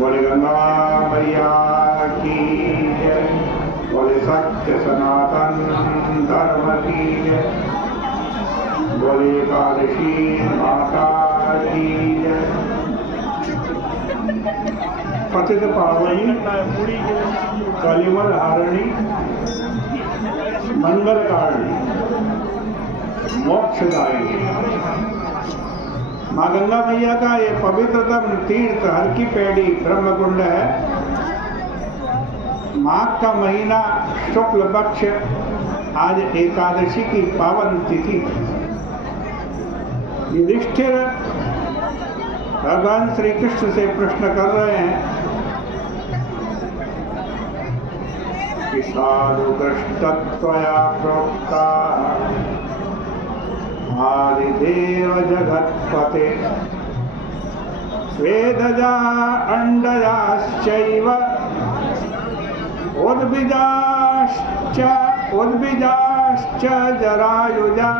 बोले गंगा मैया की जय, बोले सत्य सनातन धर्म की जय, बोले एकादशी माता की जय। पतित पावनी कलिमल हारिणी मंगलकारिणी मोक्षदायिनी माँ गंगा मैया का ये पवित्रतम तीर्थ हर की पैड़ी ब्रह्मकुंड है। माघ का महीना शुक्ल पक्ष, आज एकादशी की पावन तिथि। युधिष्ठिर भगवान श्री कृष्ण से प्रश्न कर रहे हैं कि साधु कृष्णत्वया प्रोक्ता आदिदेव जगत्पते स्वेदजा अंडजाश्चैव उद्भिजाश्च जरायुजा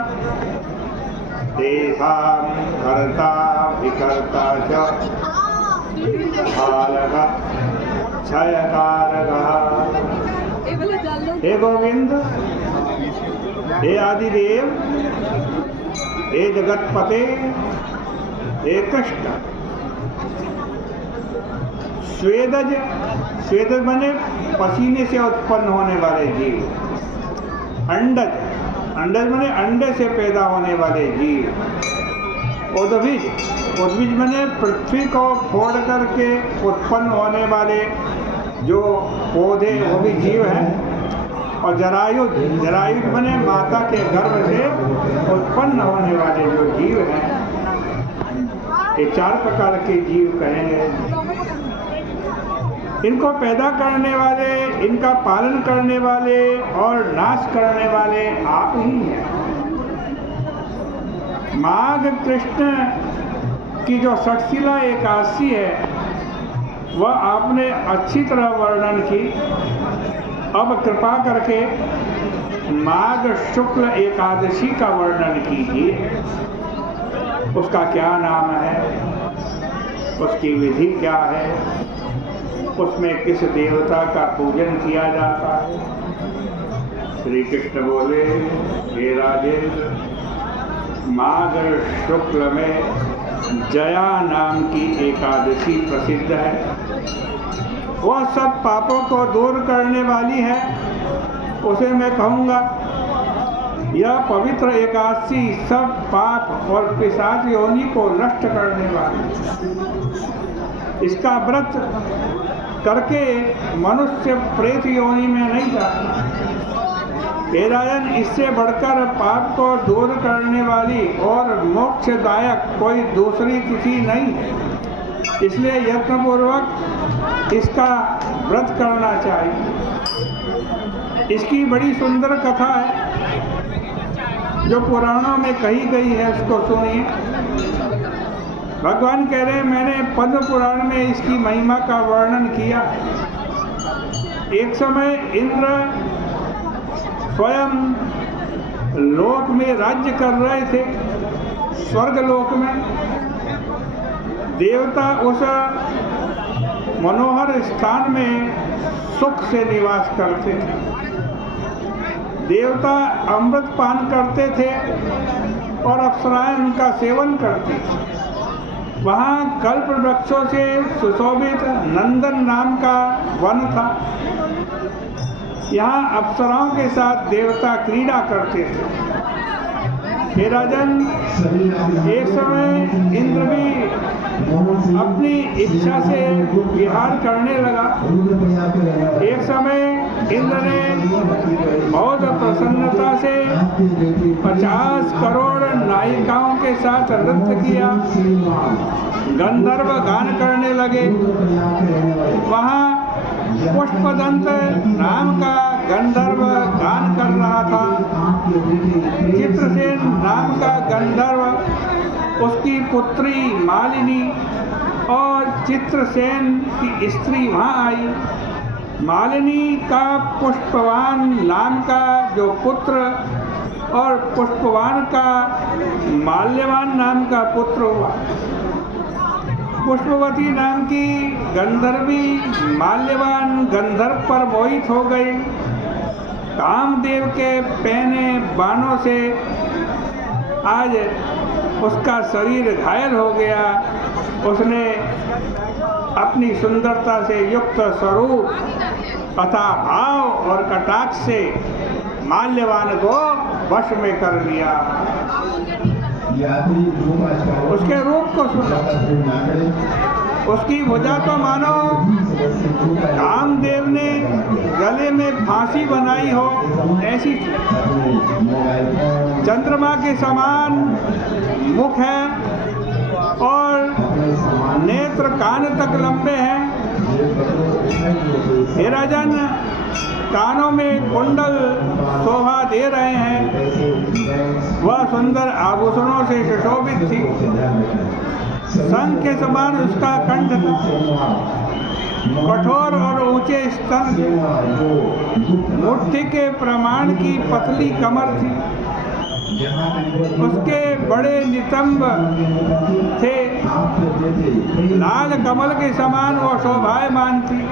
तेषां कर्ता विकर्ता च बालकः क्षयकारकः। हे गोविंद, हे आदिदेव, हे जगतपते, हे कृष्ण। स्वेदज, स्वेदज माने पसीने से उत्पन्न होने वाले जीव। अंडज, अंडज माने अंडे से पैदा होने वाले जीव। उद्भिज, उद्भिज माने पृथ्वी को फोड़ करके उत्पन्न होने वाले जो पौधे, वो भी जीव हैं। और जरायुज, जरायुज माने माता के गर्भ से उत्पन्न होने वाले जो जीव हैं। ये 4 प्रकार के जीव कहेंगे। इनको पैदा करने वाले, इनका पालन करने वाले और नाश करने वाले आप ही हैं। माघ कृष्ण की जो षटशिला एकादशी है वह आपने अच्छी तरह वर्णन की। अब कृपा करके माघ शुक्ल एकादशी का वर्णन कीजिए। उसका क्या नाम है, उसकी विधि क्या है, उसमें किस देवता का पूजन किया जाता है। श्री कृष्ण बोले, हे राजेंद्र, माघ शुक्ल में जया नाम की एकादशी प्रसिद्ध है। वह सब पापों को दूर करने वाली है। उसे मैं कहूँगा, यह पवित्र एकादशी सब पाप और पिशाच योनि को नष्ट करने वाली। इसका व्रत करके मनुष्य प्रेत योनि में नहीं जाता। हे राजन, इससे बढ़कर पाप को दूर करने वाली और मोक्षदायक कोई दूसरी तिथि नहीं है। इसलिए यत्नपूर्वक इसका व्रत करना चाहिए। इसकी बड़ी सुंदर कथा है जो पुराणों में कही गई है, उसको सुनिए। भगवान कह रहे हैं, मैंने पद्म पुराण में इसकी महिमा का वर्णन किया। एक समय इंद्र स्वयं लोक में राज्य कर रहे थे, स्वर्ग लोक में। देवता उस मनोहर स्थान में सुख से निवास करते थे। देवता अमृत पान करते थे और अप्सराएं उनका सेवन करती थी। वहाँ कल्प वृक्षों से सुशोभित नंदन नाम का वन था। यहाँ अप्सराओं के साथ देवता क्रीड़ा करते थे। हे राजन, एक समय इंद्र भी अपनी इच्छा से विहार करने लगा। एक समय इंद्र ने बहुत प्रसन्नता से 50 करोड़ नायिकाओं के साथ नृत्य किया, गंधर्व गान करने लगे। वहाँ पुष्पदंत नाम का गंधर्व गान कर रहा था। चित्रसेन नाम का गंधर्व, उसकी पुत्री मालिनी और चित्रसेन की स्त्री वहाँ आई। मालिनी का पुष्पवान नाम का जो पुत्र और पुष्पवान का माल्यवान नाम का पुत्र हुआ। पुष्पवती नाम की गंधर्वी माल्यवान गंधर्व पर मोहित हो गई। कामदेव के पहने बाणों से आज उसका शरीर घायल हो गया। उसने अपनी सुंदरता से युक्त स्वरूप तथा भाव और कटाक्ष से माल्यवान को वश में कर लिया। उसके रूप को सुना, उसकी भुजा तो मानो कामदेव ने गले में फांसी बनाई हो ऐसी। चंद्रमा के समान मुख है और नेत्र कान तक लंबे हैं। हे राजन, कानों में कुंडल शोभा दे रहे हैं। वह सुंदर आभूषणों से सुशोभित थी। शंख के समान उसका कंठ था। कठोर और ऊंचे स्तन, मुट्ठी के प्रमाण की पतली कमर थी। उसके बड़े नितंब थे। लाल कमल के समान वो शोभायमान थी।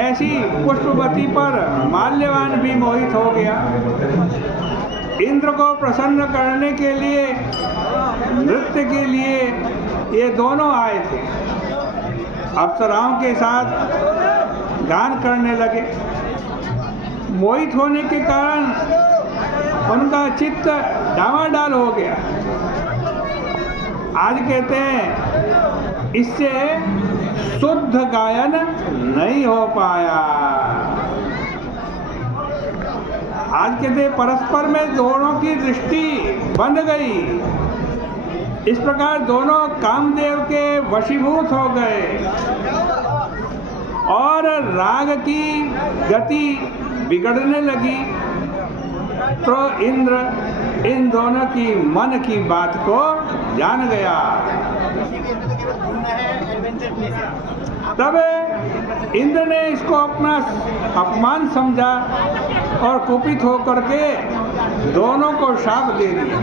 ऐसी पुष्पवती पर माल्यवान भी मोहित हो गया। इंद्र को प्रसन्न करने के लिए, नृत्य के लिए ये दोनों आए थे। अप्सराओं के साथ गान करने लगे। मोहित होने के कारण उनका चित्त डामाडाल हो गया। आज कहते हैं इससे शुद्ध गायन नहीं हो पाया। आज कहते परस्पर में दोनों की दृष्टि बंध गई। इस प्रकार दोनों कामदेव के वशीभूत हो गए और राग की गति बिगड़ने लगी। तो इंद्र इन दोनों की मन की बात को जान गया। तब इंद्र ने इसको अपना अपमान समझा और कुपित होकर के दोनों को शाप दे दिया।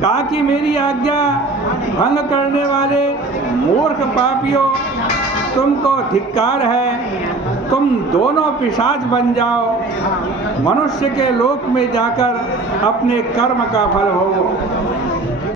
कहा कि मेरी आज्ञा भंग करने वाले मूर्ख पापियों, तुमको धिक्कार है। तुम दोनों पिशाच बन जाओ, मनुष्य के लोक में जाकर अपने कर्म का फल भोगो।